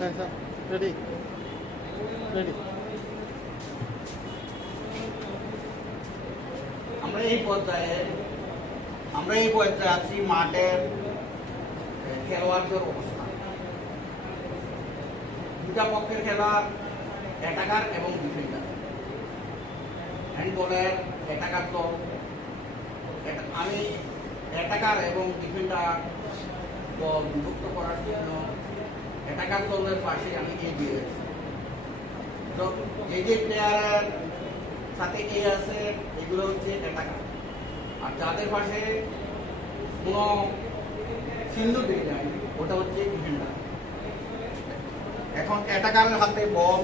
Ready ready. আমরা এই পর্যায়ে আছি মাঠের খেলোয়াড়দের অবস্থা। দুটা পক্ষের খেলোয়াড় অ্যাটাকার এবং ডিফেন্ডার। হ্যান্ডবলের অ্যাটাকার দল, আমি অ্যাটাকার এবং ডিফেন্ডার দল বিভক্ত করার জন্য অ্যাটাকার দলের পাশে আমি এগিয়ে আছি। এই যে প্লেয়ারের সাথে কে আছে এগুলো হচ্ছে অ্যাটাকার, আর যাদের পাশে কোনো সিন্ধু দিক নাই ওটা হচ্ছে ডিফেন্ডার। এখন অ্যাটাকারের হাতে বল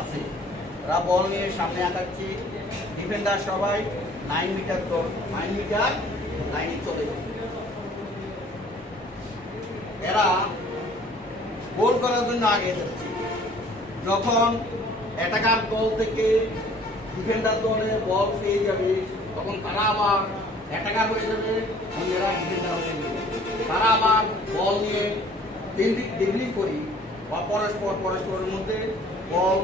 আছে, ওরা বল নিয়ে সামনে আগাচ্ছে। ডিফেন্ডার সবাই 9 মিটার দল, 9 মিটার লাইনে চলে যাচ্ছে। এরা গোল করার জন্য আগে যাচ্ছে। যখন অ্যাটাকার দল থেকে ডিফেন্ডার দলে বল পেয়ে যাবে তখন তারা আবার অ্যাটাকার হয়ে যাবে, অন্যরা ডিফেন্ডার হয়ে যাবে। তারা আবার বল নিয়ে ড্রিবলিং করি বা পরস্পরের মধ্যে বল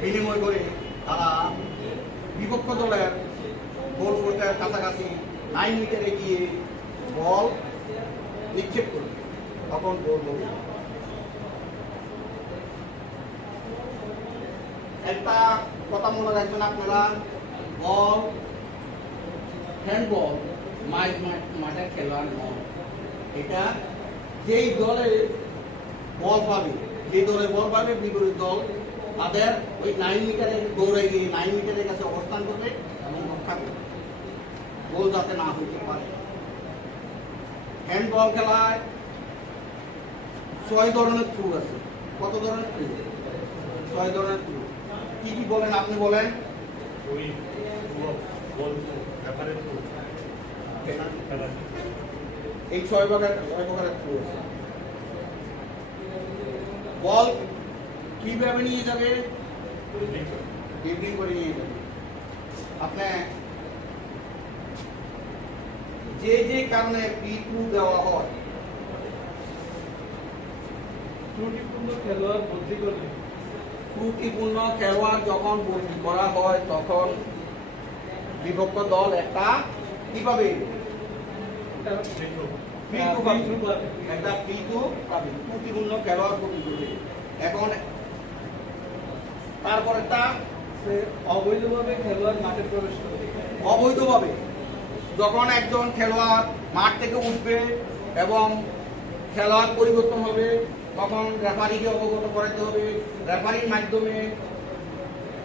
বিনিময় করে তারা বিপক্ষ দলের গোল পোস্টের কাছাকাছি 9 মিটারে গিয়ে বল নিক্ষেপ করবে, তখন গোল হবে। একটা কথা মনে রাখবেন আপনারা, বল হ্যান্ডবল মাঠের খেলোয়াড় নয়। এটা যেই দলে বল পাবে, যে দলে বল পাবে বিপরীত দল তাদের ওই 9 মিটারে দৌড়ে গিয়ে 9 মিটারের কাছে অবস্থান করবে এবং রক্ষা করবে, গোল যাতে না হইতে পারে। হ্যান্ডবল খেলায় 6 ধরনের থ্রু আছে। কত ধরনের থ্রু? 6 ধরনের থ্রু। কি কি বলেন আপনি বলেন? এই 6 প্রকারের থ্রু আছে। বল কিভাবে নিয়ে যাবে? ড্রিবলিং করে নিয়ে যাবে। আপনি যে কারণে P2 দেওয়া হয়, ত্রুটিপূর্ণ খেলোয়াড় বদলি করলে, ত্রুটিপূর্ণ খেলোয়াড় যখন বদলি করা হয় তখন বিপক্ষ দল একটা কি পাবে? একটা P2 পাবে। ত্রুটিপূর্ণ খেলোয়াড় বদলি করবে। এখন তারপরেরটা অবৈধভাবে খেলোয়াড় মাঠে প্রবেশ করে। অবৈধভাবে যখন একজন খেলোয়াড় মাঠ থেকে উঠবে এবং খেলোয়াড় পরিবর্তন হবে তখন রেফারিকে অবগত করাতে হবে। রেফারির মাধ্যমে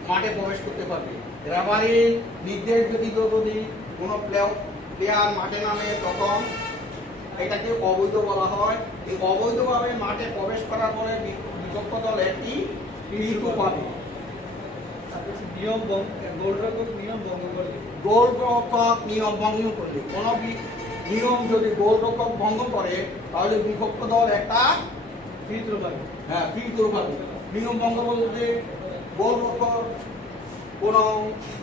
মাঠে প্রবেশ করতে পারবে। রেফারির নির্দেশ যদি কোনো প্লেয়ার মাঠে নামে তখন এটাকে অবৈধ বলা হয়। এই অবৈধভাবে মাঠে প্রবেশ করার পরে বিপক্ষ দল একটি P2 পাবে। গোলরক্ষক নিয়ম ভঙ্গ করলে, গোলরক্ষক নিয়ম ভঙ্গ করলে, কোন নিয়ম যদি গোলরক্ষক ভঙ্গ করে তাহলে বিপক্ষ দল একটা ফ্রি থ্রো পাবে। হ্যাঁ, ফ্রি থ্রো পাবে। নিয়ম ভঙ্গ বলতে গোলরক্ষক কোন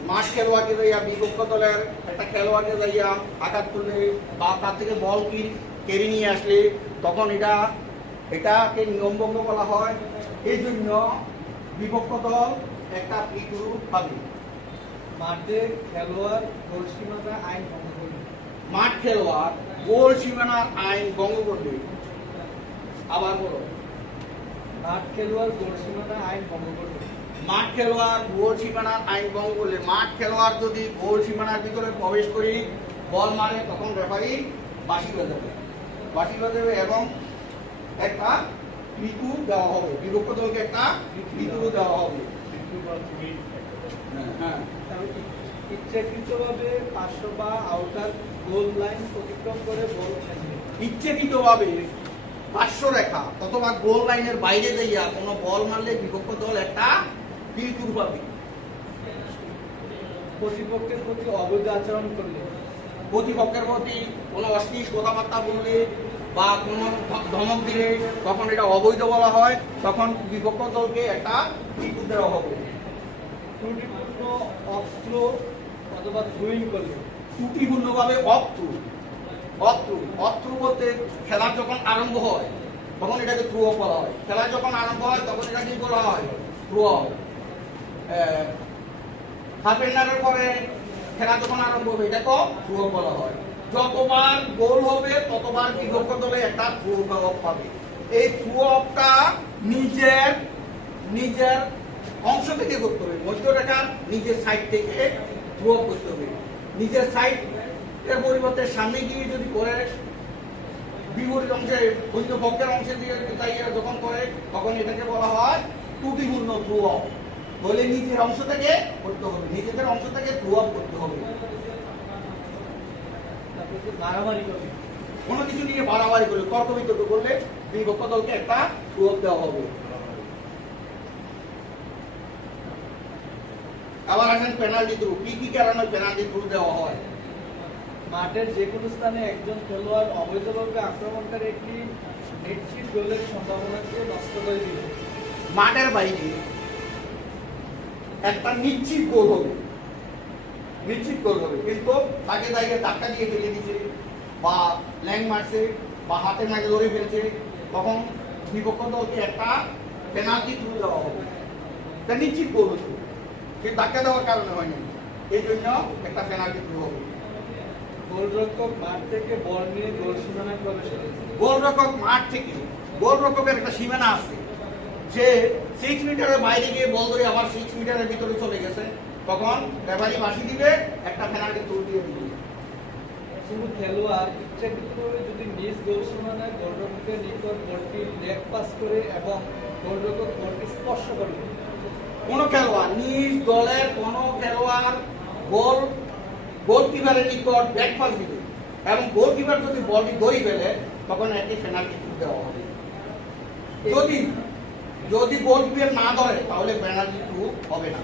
মাঠ খেলোয়াড়কে যাইয়া বিপক্ষ দলের একটা খেলোয়াড়কে যাইয়া আঘাত করলে বা তার থেকে বল কেড়ে নিয়ে আসলে তখন এটাকে নিয়ম ভঙ্গ বলা হয়। এই জন্য বিপক্ষ দল একটা P2 পাবে। মাঠে খেলোয়াড় গোল সীমানা আইন ভঙ্গ করলে, মাঠ খেলোয়াড় গোল সীমানার আইন ভঙ্গ করবে। আবার বলো, মাঠ খেলোয়াড় গোল সীমানা আইন ভঙ্গ করলে, মাঠ খেলোয়াড় গোল সীমানার আইন ভঙ্গ করলে, মাঠ খেলোয়াড় যদি গোল সীমানার ভিতরে প্রবেশ করে বল মারে তখন রেফারি বাঁশি বাজাবে এবং একটা P2 দেওয়া হবে। বিপক্ষ দলকে একটা P2 দেওয়া হবে। হ্যাঁ, ইচ্ছাকৃতভাবে 500 বা আউটার গোল লাইন অতিক্রম করে বল খেলবে। ইচ্ছাকৃতভাবে 500 রেখা অথবা গোল লাইনের বাইরে যাইয়া কোনো বল মারলে বিপক্ষ দল একটা P2 পাবে। প্রতিপক্ষের প্রতি অবৈধ আচরণ করলে, প্রতিপক্ষের প্রতি কোনো অশ্লীল কথাবার্তা বললে বা কোনো ধমক দিলে তখন এটা অবৈধ বলা হয়। তখন বিপক্ষ দলকে একটা P2 দেওয়া হবে। ত্রুটিপূর্ণ অস্ত্র অথবা থ্রোইং করলে, ত্রুটিপূর্ণভাবে অস্ত্র বলতে খেলা যখন আরম্ভ হয় তখন এটাকে থ্রু অফ বলা হয়। খেলা যখন আরম্ভ হয় তখন এটা কি বলা হয়? Through of. হাফ এন্ডারের পরে খেলা যখন আরম্ভ হবে এটাকে থ্রু অফ বলা হয়। যতবার গোল হবে ততবার বিপক্ষ দলে একটা থ্রু অফ পাবে। এই থ্রু অফটা নিজের নিজের অংশ থেকে করতে হবে, মধ্যরেখার নিজের সাইড থেকে থ্রু অফ করতে হবে। নিজের সাইড এর পরিবর্তে সামনে গিয়ে যদি করে বিপরীত অংশে অন্য পক্ষের অংশে দিয়ে যখন করে তখন এটাকে বলা হয় ত্রুটিপূর্ণ থ্রু অফ। বলে নিজের অংশ থেকে করতে হবে, নিজেদের অংশ থেকে থ্রু অফ করতে হবে। মারামারি করবে, কোনো কিছু নিয়ে বাড়াবাড়ি করলে, তর্ক বিতর্ক করলে বিপক্ষ দলকে একটা থ্রু অফ দেওয়া হবে। আবার আসেন পেনাল্টি থ্রু। কি কি কারণে পেনাল্টি থ্রু দেওয়া হয়? মাঠের যে কোনো স্থানে একজন খেলোয়াড় অবৈধভাবে আক্রমণকারী একটি নিশ্চিত গোলের সম্ভাবনাকে নষ্ট করে দিল। মাঠের বাইরে একটা নিশ্চিত গোল হবে, নিশ্চিত গোল হবে, কিন্তু তাকে জায়গায় ধাক্কা দিয়ে ফেলে দিচ্ছে বা ল্যাং মারছে বা হাতে নাকে ধরে ফেলছে, তখন বিপক্ষ দলকে একটা পেনাল্টি থ্রু দেওয়া হবে। এটা নিশ্চিত গোল হচ্ছে, সে ধাক্কা দেওয়ার কারণে হয়নি, এই জন্য একটা পেনাল্টি থ্রু হবে। গোলরক্ষক মাঠ থেকে বল নিয়ে গোল সীমানায় প্রবেশ করেছে। গোলরক্ষক মাঠ থেকে, গোলরক্ষকের একটা সীমানা আছে, যে 6 মিটারের বাইরে গিয়ে বল ধরে আবার 6 মিটারের ভিতরে চলে গেছে, তখন রেফারি বাঁশি দিবে, একটা পেনাল্টি থ্রু দিয়ে দিবে। শুধু খেলোয়াড় ইচ্ছাকৃতভাবে যদি নিজ গোল সীমানায় গোলরক্ষকের নিকট বলটি লেগ পাস করে এবং গোলরক্ষক বলটি স্পর্শ করবে। কোন খেলোয়াড়, নিজ দলের কোন খেলোয়াড় গোলকিপারের নিকট ব্যাক পাস দিবে এবং গোলকিপার যদি বলটি ধরে ফেলে তখন একটি পেনাল্টি থ্রু দেওয়া হবে। যদি যদি গোলকিপার না ধরে তাহলে পেনাল্টি থ্রু হবে না।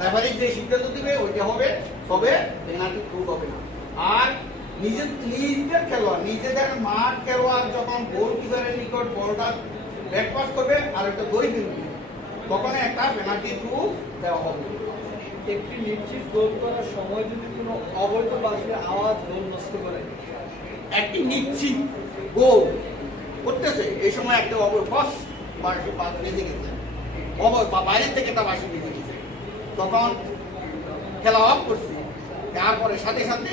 রেফারি যে সিদ্ধান্ত দিবে ওইটা হবে, তবে পেনাল্টি থ্রু হবে না। আর নিজেদের খেলোয়াড়, নিজেদের মাঠ খেলোয়াড় যখন গোলকিপারের নিকট বলটা ব্যাক পাস করবে আর একটা ধরে ফেলবে, তখন একটা পেনাল্টি থ্রু দেওয়া হবে। একটি নিশ্চিত গোল করার সময় যদি কোনো অবৈধ বাঁশির আওয়াজ গোল নষ্ট করে, একটি নিশ্চিত গোল করতেছে এই সময় একটা বাঁশি বেজে গেছে, বা বাইরের থেকে একটা বাঁশি বেজে গেছে, তখন খেলা অফ করছে, তারপরে সাথে সাথে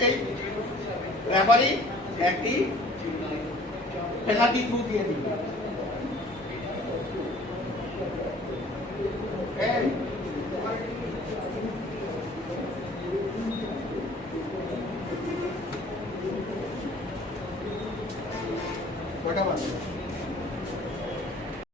রেফারি একটি পেনাল্টি থ্রু দিয়ে দিবে। কয়টা বাজে?